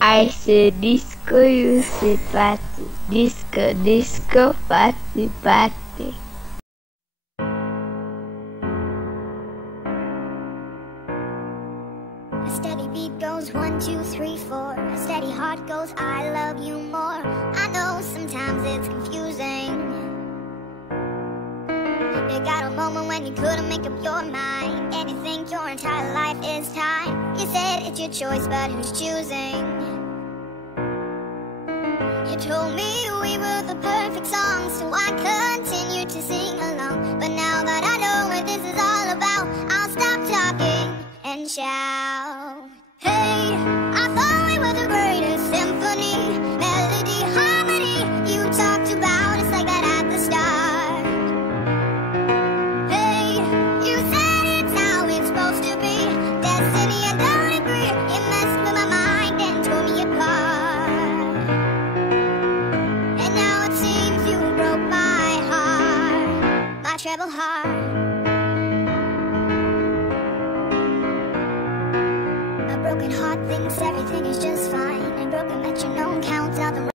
I say disco, you say party. Disco, disco, party, party. A steady beat goes 1, 2, 3, 4. A steady heart goes, I love you more. I know sometimes it's confusing. You got a moment when you couldn't make up your mind, and you think your entire life is time. You said it's your choice, but who's choosing? You told me we were the perfect song, so I continued to sing along. But now that I know what this is all about, I'll stop talking and shout. Hey, I thought we were the greatest symphony, melody, harmony. You talked about us like that at the start. Hey, you said it's how it's supposed to be. Destiny, I don't agree. It messed with my mind and tore me apart. And now it seems you broke my heart, my treble heart. A broken heart thinks everything is just fine, and broken metronome counts out the